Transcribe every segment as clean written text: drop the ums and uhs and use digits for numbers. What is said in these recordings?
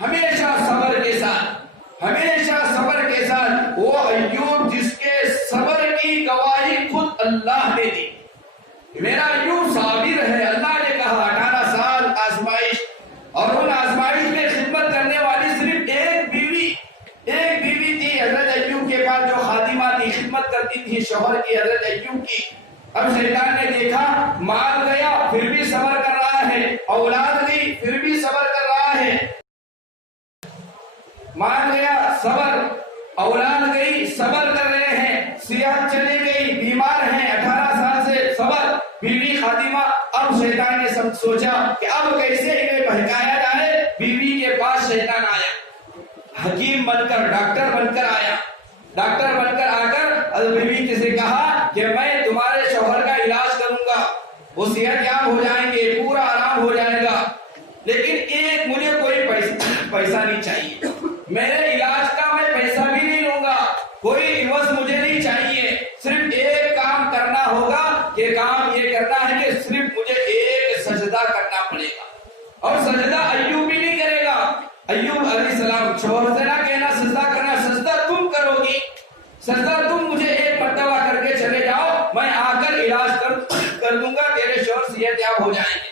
ہمیشہ صبر کے ساتھ، ہمیشہ صبر کے ساتھ، وہ ایوب جس کے صبر کی گواہی خود اللہ نے دی۔ میرا ایوب صابر ہے، اللہ نے کہا 18 سال آزمائش، اور ان آزمائش میں خدمت کرنے والی صرف ایک بیوی تھی حضرت ایوب کے پاس، جو خادمہ تھی، خدمت کرتی تھی شوہر کی، حضرت ایوب کی۔ اب شیطان نے دیکھا مال گیا پھر بھی صبر کر رہا ہے، اولاد گئی پھر بھی صبر کر رہا ہے، مال گیا صبر، اولاد گئی صبر کر رہے ہیں، صحت چلی گئی بیمار ہیں 18 سال سے صبر، بیوی خادمہ۔ اب شیطان نے سوچا کہ اب کیسے انہیں بہکایا جائے۔ بیوی کے پاس شیطان آیا، حکیم بن کر، ڈاکٹر بن کر آیا، ڈاکٹر بن کر آ کر بیوی سے کہا کہ میں تمہارے شوہر کا علاج کروں گا، وہ صحت یاب ہو جائیں گے، پورا آرام ہو جائے گا، لیکن ایک مجھے کوئی پیسہ نہیں چاہیے، میرے علاج کا میں پیسہ بھی نہیں لوں گا، کوئی عوض مجھے نہیں چاہیے، صرف ایک کام کرنا ہوگا، کہ کام یہ کرنا ہے کہ صرف مجھے ایک سجدہ کرنا پڑے گا، اور سجدہ ایوب بھی نہیں کرے گا۔ ایوب علیہ السلام شوہر سے نہ کہنا سجدہ کرنا، سجدہ تم کرو گی، سجدہ تم مجھے ایک مرتبہ کر کے چلے جاؤ، میں آ کر علاج کر دوں گا، تیرے شوہر صحت یاب ہو جائیں گے۔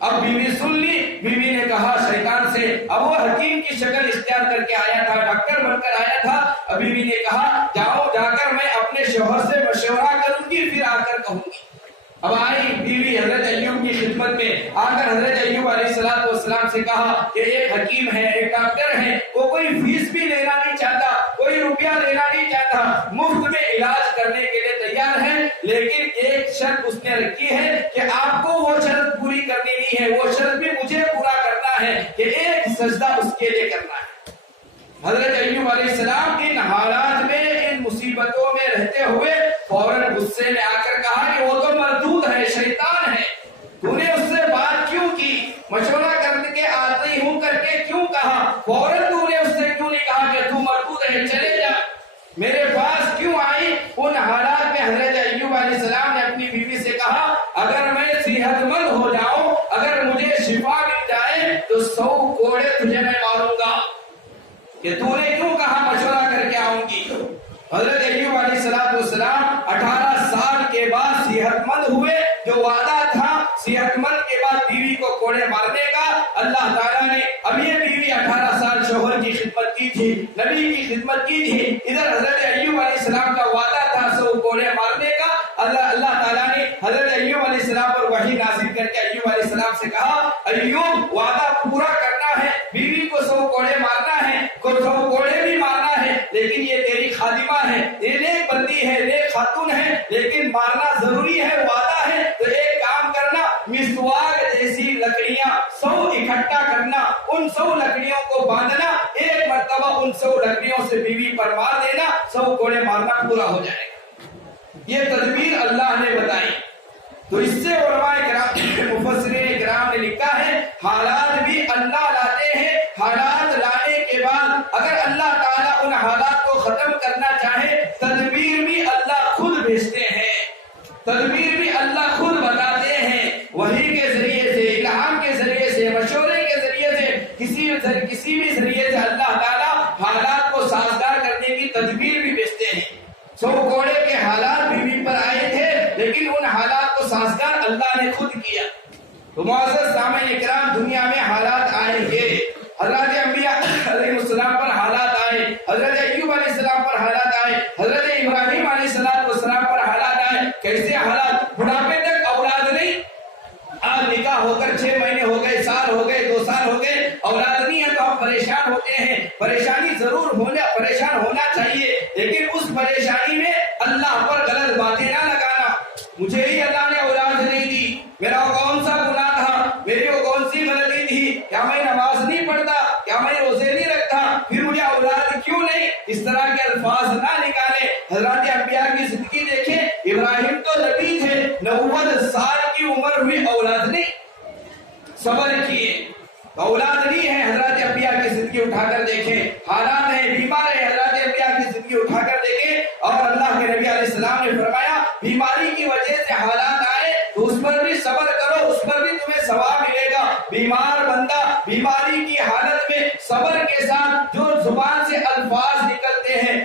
اب بیوی سن لی، بیوی نے کہا شیطان سے، اب وہ حکیم کی شکل اختیار کر کے آیا تھا، ڈاکٹر بن کر آیا تھا، اب بیوی نے کہا جاؤ، جا کر میں اپنے شوہر سے مشورہ کروں گی، پھر آ کر کہوں گی۔ اب آئی بیوی حضرت ایوب کی خدمت میں، آ کر حضرت ایوب علیہ السلام سے کہا کہ ایک حکیم ہے، ایک ڈاکٹر ہے، وہ کوئی فیس بھی لینا نہیں چاہتا، کوئی روپیہ لینا نہیں چاہتا، مفت میں علاج کرنے کے لیے تیار ہے، لیکن ایک شرط اس نے رکھی ہے کہ آپ کو وہ شرط پوری کرنی نہیں ہے، وہ شرط بھی مجھے پورا کرنا ہے کہ ایک سجدہ اس کے لیے کرنا ہے۔ حضرت ایوب علیہ السلام ان حالات میں، ان مصیبتوں میں رہتے ہوئے فوراً غصے میں آ کر کہا کہ وہ تو مردود ہے، شیطان ہے، تو نے اس سے بات کیوں کی، مشورہ کر کے آتی ہوں کر کے کیوں کہا، فوراً تو نے اس سے کیوں نہیں کہا کہ تو مردود ہے، چلے جا، میرے پاس کیوں آئی۔ ان حالات میں حضرت ایوب علیہ السلام نے اپنی بیوی سے کہا اگر میں صحت مند ہو جاؤں، اگر مجھے شفا مل جائے تو 100 کوڑے تجھے میں ماروں گا، کہ تو نے کیوں کہا مشورہ کر کے آؤں گی۔ حضرت ایوب علیہ السلام 18 سال کے بعد صحت مند ہوئے، جو وعدہ تھا صحت مند کے بعد بیوی کو کوڑے مارنے کا، اللہ تعالیٰ نے، اب یہ بیوی 18 سال شوہر کی خدمت کی تھی، نبی کی خدمت کی تھی، ادھر حضرت ایوب علیہ السلام کا وعدہ تھا 100 کوڑے مارنے کا، اللہ تعالیٰ نے حضرت ایوب علیہ السلام پر وحی نازل کر کے ایوب علیہ السلام سے کہا ایوب وعدہ پورا کرنا ہے، بیوی کو 100 کوڑے مارنا ہے، 100 کوڑے بھی مارنا ہے، لیکن یہ تیری خادمہ ہے، یہ نیک بندی ہے، نیک خاتون ہے، لیکن مارنا ضروری ہے، وعدہ ہے، تو ایک کام کرنا، مسواک جیسی لکڑیاں 100 اکٹھا کرنا، ان 100 لکڑیوں کو باندھنا، ایک مرتبہ ان 100 لکڑیوں سے بیوی پر مار دینا، 100 کوڑے مارنا پورا ہو جائے گا۔ یہ تدبیر اللہ نے بتائی۔ تو اس سے علماء کرام، مفسرین کرام نے لکھا ہے حالات بھی اللہ لاتے ہیں، حالات لانے کے بعد اگر اللہ تعالیٰ ان حالات کو ختم کرنا چاہے، تدبیر بھی اللہ خود بھیجتے ہیں، تدبیر بھی اللہ خود بتاتے ہیں، وحی کے ذریعے سے، الہام کے ذریعے سے، مشورے کے ذریعے سے، کسی بھی ذریعے سے اللہ تعالیٰ حالات کو سازگار کرنے کی تدبیر بھی بھیجتے ہیں۔ 100 کوڑے کے حالات بیوی پر آئے تھے، لیکن ان حالات کو سازگار اللہ نے خود کیا۔ تو معزز سامعین اکرام، دنیا میں حالات آئیں گے، حضرت انبیاء علیہ السلام پر حالات آئے، حضرت ایوب علیہ السلام پر حالات آئے، حضرت ابراہیم علیہ السلام پر حالات آئے۔ کیسے حالات؟ بڑھاپے تک اولاد نہیں، آج نکاح ہو کر 6 مہینے ہو گئے، سال ہو گئے، 2 سال ہو گئے، اولاد نہیں ہے تو ہم پریشان ہوتے ہیں۔ پریشانی ضرور پریشان ہونا چاہیے، لیکن اس پریشانی میں اللہ پر غلط باتیں نہ لگانا۔ مجھے ہی اللہ نے اولاد نہیں دی، میرا کون سا گناہ تھا، میری وہ کون سی غلطی تھی، کیا میں نماز نہیں پڑھتا، کیا میں روزے نہیں رکھتا، پھر مجھے اولاد کیوں نہیں، اس طرح کے الفاظ نہ نکالے۔ حضرات انبیاء کی زندگی دیکھیں، ابراہیم تو نبی تھے، 90 سال کی عمر ہوئی، اولاد نہیں، صبر کیے، اولاد نہیں ہے۔ حضرات انبیاء کی زندگی اٹھا کر دیکھیں، حالات ہیں، بیمار ہے، حضرات انبیاء کی زندگی اٹھا کر دیکھیں، اور اللہ کے نبی علیہ السلام نے فرمایا بیماری کی وجہ سے حالات آئے تو اس پر بھی صبر کرو، اس پر بھی تمہیں ثواب ملے گا۔ بیمار بندہ بیماری کی حالت میں صبر کے ساتھ جو زبان سے الفاظ نکلتے ہیں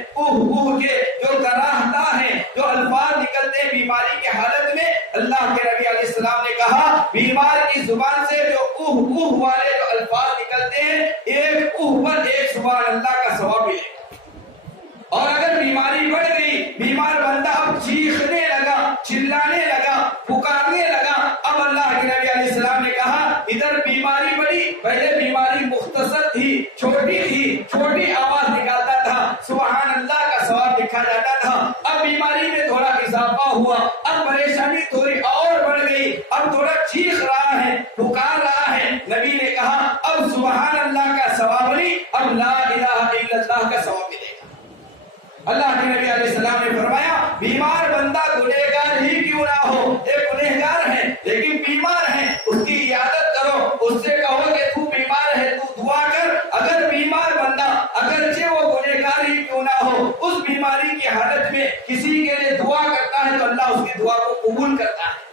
کے جو کراہتا ہے جو الفاظ نکلتے ہیں بیماری کی حالت میں، اللہ کے نبی علیہ السلام نے کہا بیمار کی زبان سے جو والے جو الفاظ نکلتے ہیں ایک پر ایک سبحان اللہ کا ثواب ملے گا۔ اور اگر بیماری بڑھ گئی، بیمار بندہ اب چیخنے لگا، چلانے لگا، پکارنے لگا، اب اللہ کے نبی علیہ السلام نے کہا ادھر بیماری بڑی، پہلے بیماری مختصر تھی، چھوٹی آواز نکالتا تھا، سبحان اللہ کا ثواب لکھا جاتا تھا، اب بیماری میں تھوڑا اضافہ ہوا، اب پریشانی تھوڑی اور بڑھ گئی، اب تھوڑا چیخ رہا ہے، پکار رہا ہے، نبی نے کہا اب سبحان اللہ کا ثواب نہیں، اب لا الہ الا اللہ کا ثواب ملے گا۔ اللہ کے نبی علیہ السلام نے فرمایا بیمار بندہ گنہگار ہی کیوں نہ ہو، ایک گنہگار ہے لیکن بیمار ہے، اس کی عیادت کرو، اس سے کہو کہ تو بیمار ہے، تو دعا کر۔ اگر بیمار بندہ اگرچہ وہ گنہگار ہی کیوں نہ ہو اس بیماری کی حالت میں کسی کے لیے دعا کرتا ہے تو اللہ اس کی دعا کو قبول کرتا ہے۔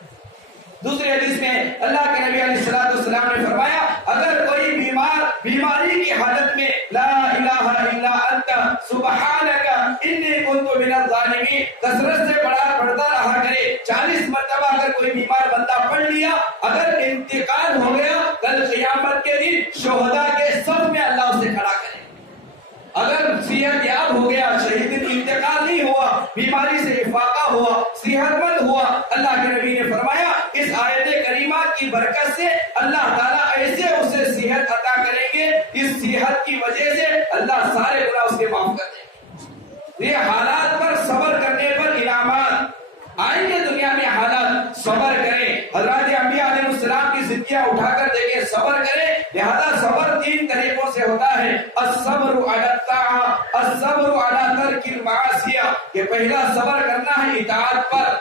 دوسری حدیث میں اللہ کے نبی علیہ السلام نے فرمایا اگر کوئی بیمار بیماری کی حالت میں لا الہ الا انت سبحانک انی کنت من الظالمین کثرت سے پڑھتا رہا کرے، 40 مرتبہ اگر کوئی بیمار بندہ پڑھ لیا، اگر انتقال ہو گیا کل قیامت کے دن شہداء کے صف میں اللہ اسے کھڑا کرے۔ اگر صحت یاب ہو گیا، شہید انتقال نہیں ہوا، بیماری سے افاقہ ہوا، صحت مند ہوا، اللہ کے نبی نے فرمایا اس آیت کریمہ کی برکت سے اللہ تعالیٰ ایسے اسے صحت عطا کریں گے، اس صحت کی وجہ سے اللہ سارے گناہ اس کے معاف کر دیں گے۔ یہ حالات پر صبر کرنے پر انعامات آئیں گے، دنیا میں حالات صبر کریں۔ حضرات انبیاء علیہ السلام کی زندگیاں اٹھا کر دیکھیں، صبر کریں۔ لہذا صبر 3 طریقوں سے ہوتا ہے، الصبر علی الطاعہ، الصبر علی ترک المعاصی، کہ پہلا صبر کرنا ہے اطاعت پر،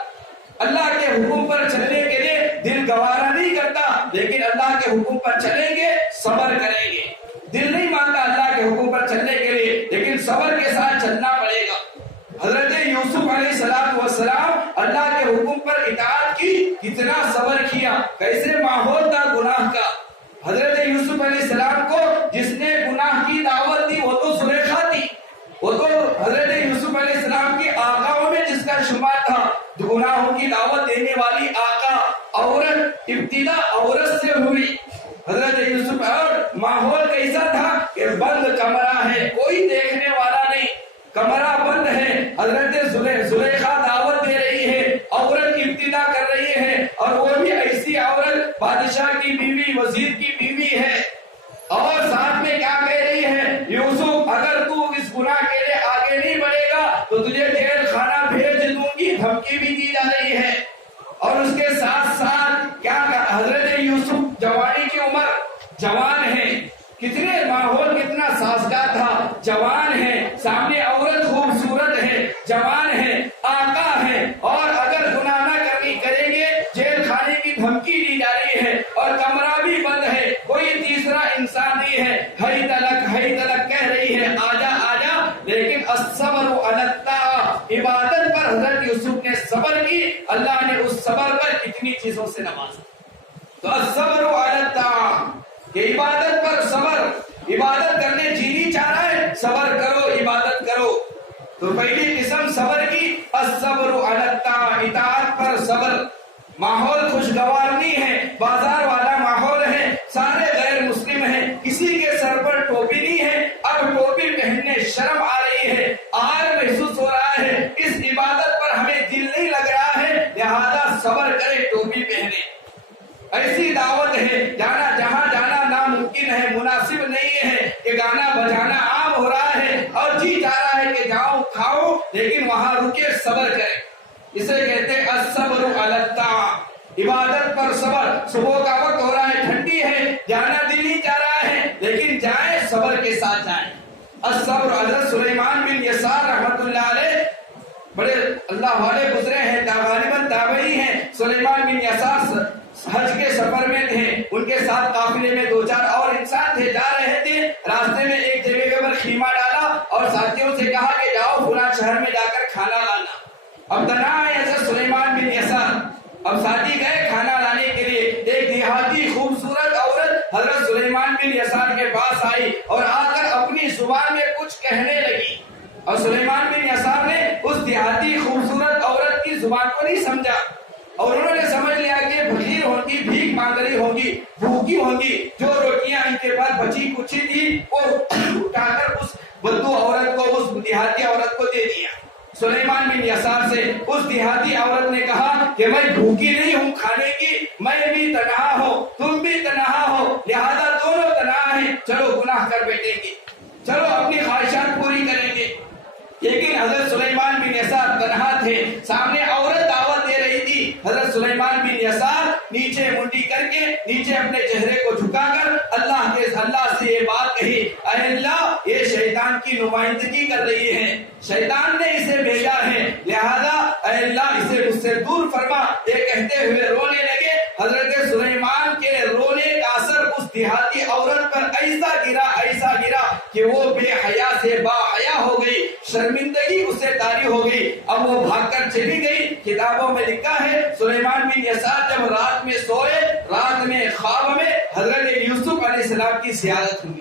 اللہ کے حکم پر چلنے کے لیے دل گوارا نہیں کرتا لیکن اللہ کے حکم پر چلیں گے، صبر کریں گے۔ دل نہیں مانتا اللہ کے حکم پر چلنے کے لیے لیکن صبر کے ساتھ چلنا پڑے گا۔ حضرت یوسف علیہ السلام اللہ کے حکم پر اطاعت کی، کتنا صبر کیا، کیسے ماحول تھا گناہ کا۔ حضرت یوسف علیہ السلام کو جس نے گناہ کی دعوت دی وہ تو زلیخا تھی، وہ تو حضرت یوسف علیہ السلام کی آقاؤں میں جس کا شمار تھا، گناہوں کی دعوت دینے والی آقا عورت، ابتدا عورت سے ہوئی۔ حضرت یوسف اور ماحول کیسا تھا کہ بند کمرہ ہے، کوئی دیکھنے والا نہیں، کمرہ بند ہے، حضرت زلیخا دعوت دے رہی ہے، عورت ابتدا کر رہی ہے، اور وہ بھی ایسی عورت بادشاہ کی بیوی، وزیر کی بیوی ہے، اور ساتھ میں کیا کہہ رہی ہے یوسف اگر تو اس گناہ کے لیے آگے نہیں بڑھے گا تو تجھے جیل خانہ بھیج دوں گی، دھمکی بھی دی جا رہی ہے۔ اور اس کے ساتھ ساتھ کیا حضرت یوسف جوانی کی عمر، جوان ہے، کتنے ماحول کتنا سازگار تھا، جوان ہے، سامنے عورت خوبصورت ہے، جوان ہے، آقا ہے، اور اگر گناہ نہ کریں گے جیل خانے کی دھمکی دی جا رہی ہے، اور کمرہ بھی بند ہے، کوئی تیسرا انسان نہیں ہے، ہئی تلک کہہ رہی ہے آجا آجا، لیکن الصبر علی الطاعہ، عبادت پر حضرت یوسف نے صبر کی، اللہ نے اس صبر پر کتنی چیزوں سے نوازا۔ تو الصبر علی الطاعہ، کہ عبادت پر صبر، عبادت کرنے جیلی چاہ رہا ہے صبر کرو، عبادت کرو۔ تو پہلی قسم صبر کی الصبر علی الطاعہ، اطاعت پر صبر۔ ماحول خوشگوار نہیں ہے، بازار والا ماحول ہے، سارے غیر مسلم ہیں، کسی کے سر پر ٹوپی نہیں ہے، اب ٹوپی پہننے شرم آ رہی ہے، آر محسوس ہو رہا ہے، اس عبادت پر ہمیں دل نہیں لگ رہا ہے، لہذا صبر کرے، ٹوپی پہنے۔ ایسی دعوت ہے جہاں جانا ناممکن ہے، مناسب نہیں ہے، کہ گانا بجانا عام ہو رہا ہے اور جی چاہ رہا ہے کہ جاؤ کھاؤ، لیکن وہاں رکے صبر کرے۔ اسے کہتے ہیں الصبر علی الطاعہ، عبادت پر صبر۔ صبح کا وقت ہو رہا ہے، ٹھنڈی ہے، جانا دل نہیں چاہ رہا ہے، لیکن جائیں، صبر کے ساتھ جائیں۔ الصبر۔ حضرت سلیمان بن یسار رحمۃ اللہ علیہ بڑے اللہ والے گزرے ہیں، غالباً تابعی ہیں۔ سلیمان بن یسار حج کے سفر میں تھے، ان کے ساتھ قافلے میں 2-4 اور انسان تھے، جا رہے تھے، راستے میں ایک جگہ پر خیمہ ڈالا اور ساتھیوں سے کہا کہ جاؤ فلاں شہر میں جا کر کھانا لانا۔ اب تنا ہے حضرت سلیمان بن یسار، اب ساتھی گئے کھانا لانے کے لیے، ایک دیہاتی خوبصورت عورت حضرت سلیمان بن یسار کے پاس آئی اور آ کر اپنی زبان میں کچھ کہنے لگی، اور سلیمان بن یسار نے اس دیہاتی خوبصورت عورت کی زبان کو نہیں سمجھا، اور انہوں نے سمجھ لیا کہ فقیر ہوگی، بھیک مانگ رہی ہوگی، بھوکی ہوگی، جو روٹیاں ان کے پاس بچی کچھ تھی وہ اٹھا کر اس بدو عورت کو، اس دیہاتی عورت کو دے دیا۔ سلیمان بن یسار سے اس دیہاتی عورت نے کہا کہ میں بھوکی نہیں ہوں کھانے کی، میں بھی تنہا ہوں، تم بھی تنہا ہو، لہذا دونوں تنہا ہیں، چلو گناہ کر بیٹھیں گے، چلو اپنی خواہشات پوری کریں گے۔ لیکن حضرت سلیمان بن یسار تنہا تھے، سامنے عورت دعوت دے رہی تھی۔ حضرت سلیمان بن یسار نیچے منڈی کر کے، نیچے اپنے چہرے کو جھکا کر اللہ سے یہ بات کہی، اے اللہ یہ شیطان کی نمائندگی کر رہی ہے، شیطان نے اسے بھیجا ہے، لہذا اے اللہ اسے مجھ سے دور فرما۔ یہ کہتے ہوئے رونے لگے۔ حضرت سلیمان کے رونے کا اثر اس دیہاتی عورت پر ایسا گرا کہ وہ بے حیا سے با حیا ہو گئی، شرمندگی اسے طاری ہو گئی۔ اب وہ بھاگ کر چلی گئی۔ کتابوں میں لکھا ہے سلیمان بن یسار جب رات میں سوئے، رات میں خواب میں حضرت یوسف علیہ السلام کی زیارت ہوئی۔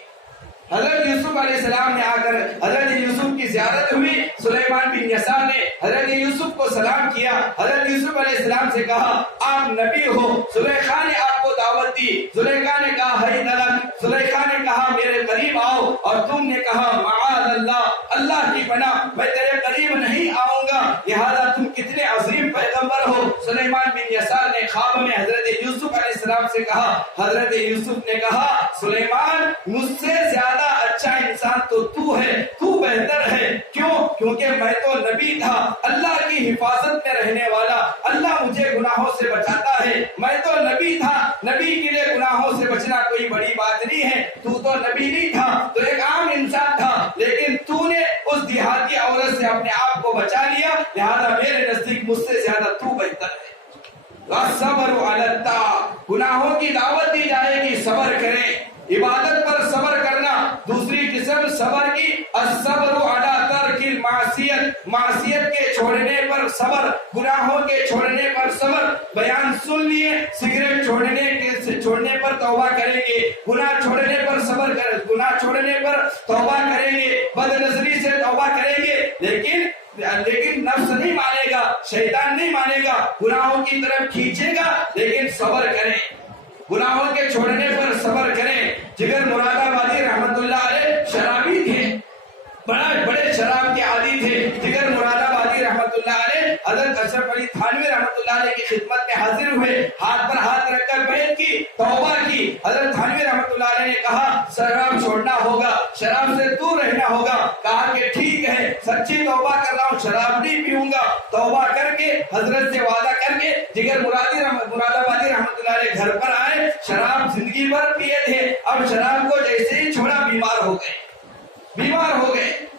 حضرت یوسف علیہ السلام نے آ کر حضرت یوسف کی زیارت ہوئی۔ سلیمان بن یسار نے حضرت یوسف کو سلام کیا۔ حضرت یوسف علیہ السلام سے کہا آپ نبی ہو۔ زلیخا نے آپ کو دعوت دی۔ زلیخا نے کہا ہے دلک۔ زلیخا نے کہا میرے قریب آؤ، اور تم نے کہا معاذ اللہ، اللہ کی پناہ میں تیرے قریب نہیں آؤں گا، لہذا تم کتنے عظیم پیغمبر ہو۔ سلیمان بن یسار نے خواب میں حضرت یوسف علیہ السلام سے کہا۔ حضرت یوسف نے کہا سلیمان مجھ سے زیادہ اچھا انسان تو ہے، تو بہتر ہے، کیوں؟ کیونکہ میں تو نبی تھا، اللہ کی حفاظت میں رہنے والا، اللہ مجھے گناہوں سے بچاتا ہے، میں تو نبی تھا، نبی کے لیے گناہوں سے بچنا کوئی بڑی بات نہیں ہے، تو نبی نہیں تھا، تو ایک عام انسان تھا، لیکن تو نے اس دیہاتی عورت سے اپنے آپ کو بچا لیا، لہذا میرے نزدیک مجھ سے زیادہ تو بہتر ہے۔ صبر علی الطاعۃ، گناہوں کی دعوت دی جائے گی، صبر کریں، عبادت پر صبر کرنا۔ دوسری قسم صبر کی الصبر علی ترک المعصیت، معصیت کے چھوڑنے پر صبر، گناہوں کے چھوڑنے پر صبر۔ بیان سن لیے، سگریٹ چھوڑنے پر توبہ کریں گے، گناہ چھوڑنے پر صبر کریں، گناہ چھوڑنے پر توبہ کریں گے، بد نظری سے توبہ کریں گے، لیکن نفس نہیں مانے گا، شیطان نہیں مانے گا، گناہوں کی طرف کھینچے گا، لیکن صبر کریں، گناہوں کے چھوڑنے پر صبر کریں۔ جگر مراد آبادی رحمت اللہ علیہ شرابی تھے، بڑے شراب کے عادی تھے۔ جگر مراد آبادی رحمت اللہ علیہ حضرت اشرف علی تھانوی رحمت اللہ علیہ کی خدمت میں حاضر ہوئے، ہاتھ پر ہاتھ رکھ کر بیعت کی، توبہ کی۔ حضرت تھانوی رحمت اللہ علیہ نے کہا شراب چھوڑنا ہوگا، شراب سے دور رہنا ہوگا۔ کہا کہ ٹھیک ہے، سچی توبہ کر رہا ہوں، شراب نہیں پیوں گا۔ توبہ کر کے حضرت سے وعدہ کر کے جگر مراد آبادی رحمت اللہ علیہ گھر پر آئے۔ شراب زندگی بھر پیے تھے، اب شراب کو جیسے ہی چھوڑا بیمار ہو گئے۔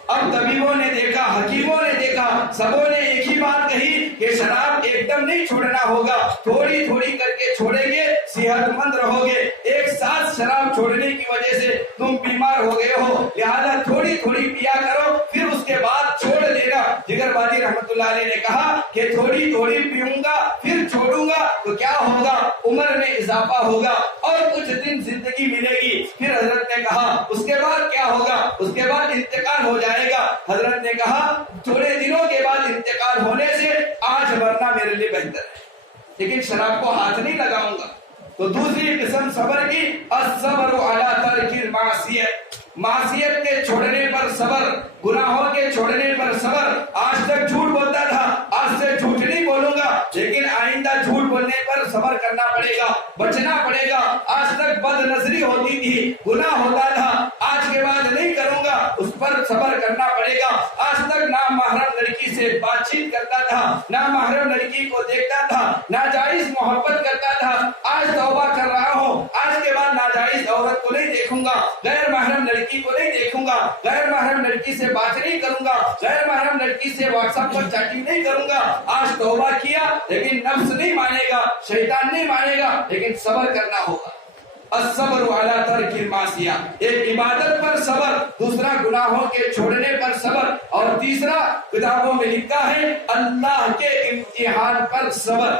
اب طبیبوں نے دیکھا، حکیموں نے دیکھا، سبوں نے ایک ہی بات کہی کہ شراب ایک دم نہیں چھوڑنا ہوگا، تھوڑی تھوڑی کر کے چھوڑیں گے، صحت مند رہو گے۔ ایک ساتھ شراب چھوڑنے کی وجہ سے تم بیمار ہو گئے ہو، لہذا تھوڑی تھوڑی پیا کرو، پھر اس کے بعد چھوڑ دینا۔ جگر بادی رحمت اللہ علیہ نے کہا کہ تھوڑی تھوڑی پیوں گا پھر چھوڑوں گا تو کیا ہوگا، عمر میں اضافہ ہوگا اور کچھ دن زندگی ملے گی۔ پھر حضرت نے کہا اس کے بعد کیا ہوگا، اس کے بعد انتقال ہو جائے گا۔ حضرت نے کہا تھوڑے دنوں کے بعد انتقال ہونے سے آج مرنا میرے لیے بہتر ہے، لیکن شراب کو ہاتھ نہیں لگاؤں گا۔ تو دوسری قسم صبر کی الصبر علی ترک المعصیت، معصیت کے چھوڑنے پر صبر، گناہوں کے چھوڑنے پر صبر۔ آج تک جھوٹ بولتا تھا، آج سے جھوٹ نہیں بولوں گا، لیکن آئندہ جھوٹ بولنے پر صبر کرنا پڑے گا، بچنا پڑے گا۔ آج تک بد نظری ہوتی تھی، گناہ ہوتا تھا، آج کے بعد نہیں کروں گا، اس پر صبر کرنا پڑے گا۔ آج تک نامحرم لڑکی سے بات چیت کرتا تھا، نامحرم لڑکی کو دیکھتا تھا، ناجائز محبت کرتا تھا، آج توبہ کر رہا ہوں، آج کے بعد ناجائز عورت کو نہیں دیکھوں گا، غیر محرم لڑکی کو نہیں دیکھوں گا، غیر محرم لڑکی سے بات نہیں کروں گا، غیر محرم لڑکی سے واٹس ایپ پر چیٹنگ نہیں کروں گا۔ آج توبہ کیا، لیکن نفس نہیں مانے گا، شیطان نہیں مانے گا، لیکن صبر کرنا ہوگا۔ الصبر علی ترک المعصیہ، ایک عبادت پر صبر، دوسرا گناہوں کے چھوڑنے پر صبر، اور تیسرا کتابوں میں لکھا ہے اللہ کے امتحان پر صبر۔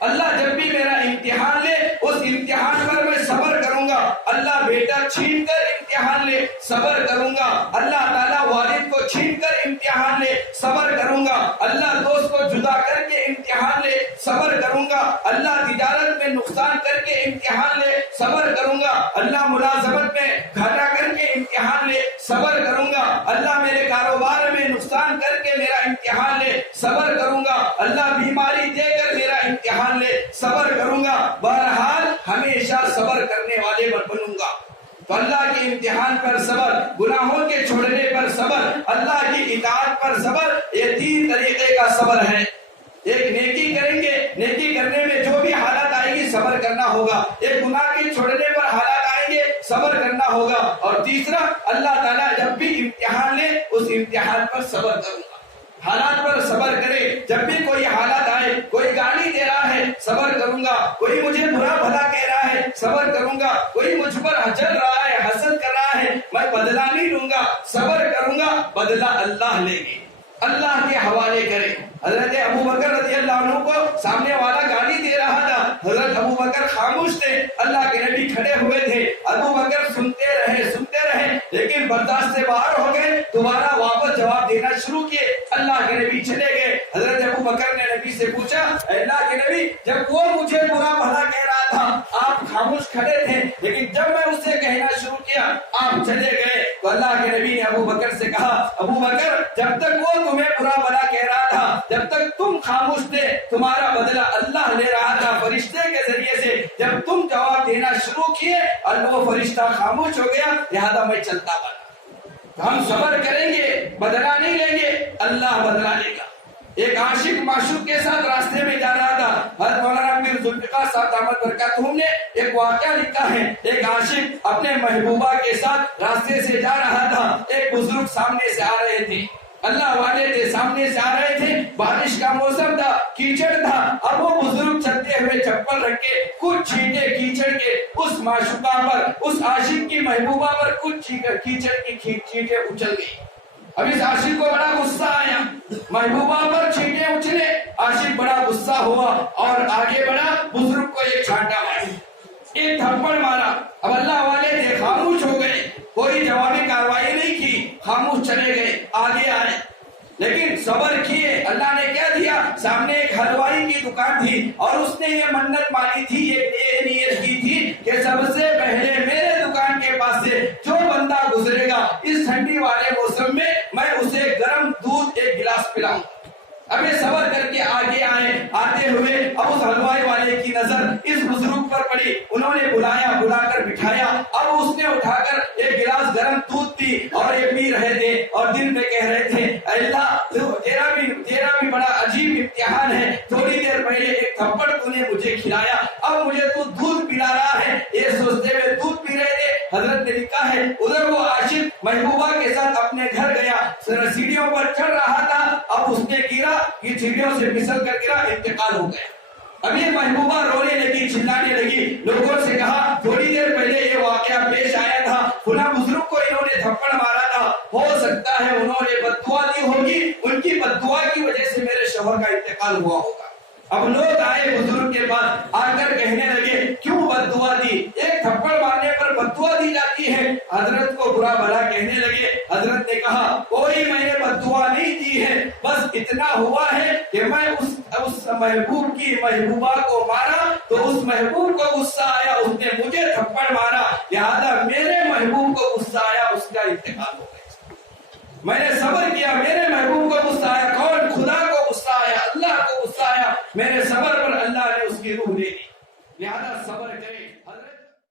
اللہ جب بھی میرا امتحان لے اس امتحان پر میں صبر کروں گا. اللہ بیٹا چھین کر امتحان لے صبر کروں گا. اللہ تعالیٰ والد کو چھین کر امتحان لے صبر کروں گا. اللہ دوست کو جدا کر کے امتحان لے صبر کروں گا. اللہ تجارت میں نقصان کر کے امتحان لے صبر کروں گا. اللہ ملازمت میں گھاٹا کر کے امتحان لے صبر کروں گا. اللہ میرے کاروبار میں نقصان کر کے میرا امتحان لے صبر کروں گا. اللہ بیماری دے کر میرا امتحان لے صبر کروں گا. بہرحال ہمیشہ صبر کرنے والے بنوں گا. تو اللہ کے امتحان پر صبر، گناہوں کے چھوڑنے پر صبر، اللہ کی اطاعت پر صبر، یہ 3 طریقے کا صبر ہے. ایک نیکی کریں گے، نیکی کرنے میں جو بھی حالت آئے گی صبر کرنا ہوگا. ایک گناہ کے چھوڑنے پر حالات آئیں گے صبر کرنا ہوگا. اور تیسرا اللہ تعالیٰ جب بھی امتحان لے اس امتحان پر صبر کروں گا. حالات پر صبر کرے. جب بھی کوئی حالت آئے، کوئی گالی دے رہا ہے صبر کروں گا، کوئی مجھے برا بھلا کہہ رہا ہے صبر کروں گا، کوئی مجھ پر جل رہا ہے حسد کر رہا ہے میں بدلہ نہیں لوں گا، صبر کروں گا. بدلہ اللہ لے گے، اللہ کے حوالے کرے. حضرت ابو بکر رضی اللہ عنہ کو سامنے والا گالی دے رہا تھا، حضرت ابو بکر خاموش تھے. اللہ کے نبی کھڑے ہوئے تھے. ابو بکر سنتے رہے لیکن برداشت سے باہر ہو گئے. دوبارہ واپس جواب دینا شروع کیے. اللہ کے نبی چلے گئے. حضرت ابو بکر نے نبی سے پوچھا، اے اللہ کے نبی جب وہ مجھے برا بھلا کہہ رہا تھا آپ خاموش کھڑے تھے، لیکن جب میں اس سے کہنا شروع کیا آپ چلے گئے. تو اللہ کے نبی نے ابو بکر سے کہا، ابو بکر جب تک وہ تمہیں برا بھلا کہہ رہا تھا، جب تک تم خاموش تھے، تمہارا بدلہ اللہ لے رہا تھا فرشتے کے ذریعے سے. جب تم جواب دینا شروع کیے اور وہ فرشتہ خاموش ہو گیا، لہذا میں چلتا بنا. ہم صبر کریں گے، بدلہ نہیں لیں گے، اللہ بدلہ لے گا. ایک عاشق معشوق کے ساتھ راستے میں جا رہا تھا. حضرت مولانا امیر ذوالفقار صاحب دامت برکاتہم نے ایک واقعہ لکھا ہے. ایک عاشق اپنے محبوبہ کے ساتھ راستے سے جا رہا تھا. ایک بزرگ سامنے سے آ رہے تھے، اللہ والے تھے، سامنے سے آ رہے تھے. بارش کا موسم تھا، کیچڑ تھا. اب وہ بزرگ چلتے ہوئے چپل رکھ کے کچھ چھینٹے کیچڑ کے اس معشوقہ پر، اس عاشق کی محبوبہ پر کچھ کیچڑ کی چھینٹے اچل گئی. اب اس عاشق کو بڑا غصہ آیا، محبوبہ پر چھینٹے اچھلے. عاشق بڑا غصہ ہوا اور آگے بڑھا، بزرگ کو ایک چھانٹا مارا، ایک تھپڑ مارا. اب اللہ والے تھے، خاموش ہو گئے، کوئی جوابی کاروائی نہیں کی، خاموش چلے گئے. آگے آئے لیکن صبر کیے. اللہ نے کیا دیا، سامنے ایک حلوائی کی دکان تھی اور اس نے یہ منت مانی تھی، یہ نیت کی تھی کہ سب سے پہلے میرے دکان کے پاس سے جو بندہ گزرے گا اس ٹھنڈی والے موسم میں اسے گرم دودھ ایک گلاس پلاؤں. اب یہ صبر کر کے آگے آئے. آتے ہوئے اب اس حلوائی والے کی نظر اس بزرگ پر پڑی. انہوں نے بلا کر بٹھایا. اب اس نے اٹھا کر ایک گلاس گرم دودھ پی اور یہ پی رہے تھے اور دل میں کہہ رہے تھے، اے اللہ تیرا بھی بڑا عجیب امتحان ہے. تھوڑی دیر پہلے ایک تھپڑ تو نے مجھے کھلایا، اب مجھے تو دودھ پلا رہا ہے. یہ سوچتے ہوئے دودھ پی رہے تھے. حضرت نے لکھا ہے ادھر وہ عاشق محبوبہ کے ساتھ اپنے گھر گیا، سیڑھیوں پر چڑھ رہا تھا. اب اس نے گرا، یہ سیڑھیوں سے پھسل کر گرا، انتقال ہو گیا. اب یہ محبوبہ رونے لگی، چلانے لگی. لوگوں سے کہا تھوڑی دیر پہلے یہ واقعہ پیش آیا تھا، فلاں بزرگ کو انہوں نے تھپڑ مارا تھا، ہو سکتا ہے انہوں نے بد دعا دی ہوگی، ان کی بد دعا کی وجہ سے میرے شوہر کا انتقال ہوا ہوگا. اب لوگ آئے بزرگ کے پاس، آ کر کہنے لگے کیوں بد دعا دی؟ ایک تھپڑ مارنے پر بد دعا دی جاتی ہے. حضرت کو برا بھلا کہنے لگے. حضرت نے کہا کوئی میں نے بد دعا نہیں دی ہے، بس اتنا ہوا ہے کہ میں اس محبوب کی محبوبہ کو مارا تو اس محبوب کو غصہ آیا، اس نے مجھے تھپڑ مارا، لہذا میرے محبوب کو غصہ آیا، اس کا انتقال ہو گیا. میں نے صبر کیا، میرے محبوب کو غصہ آیا. کون؟ خدا کو غصہ آیا، اللہ کو غصہ آیا. میرے صبر پر اللہ نے اس کی روح لے لی. لہذا صبر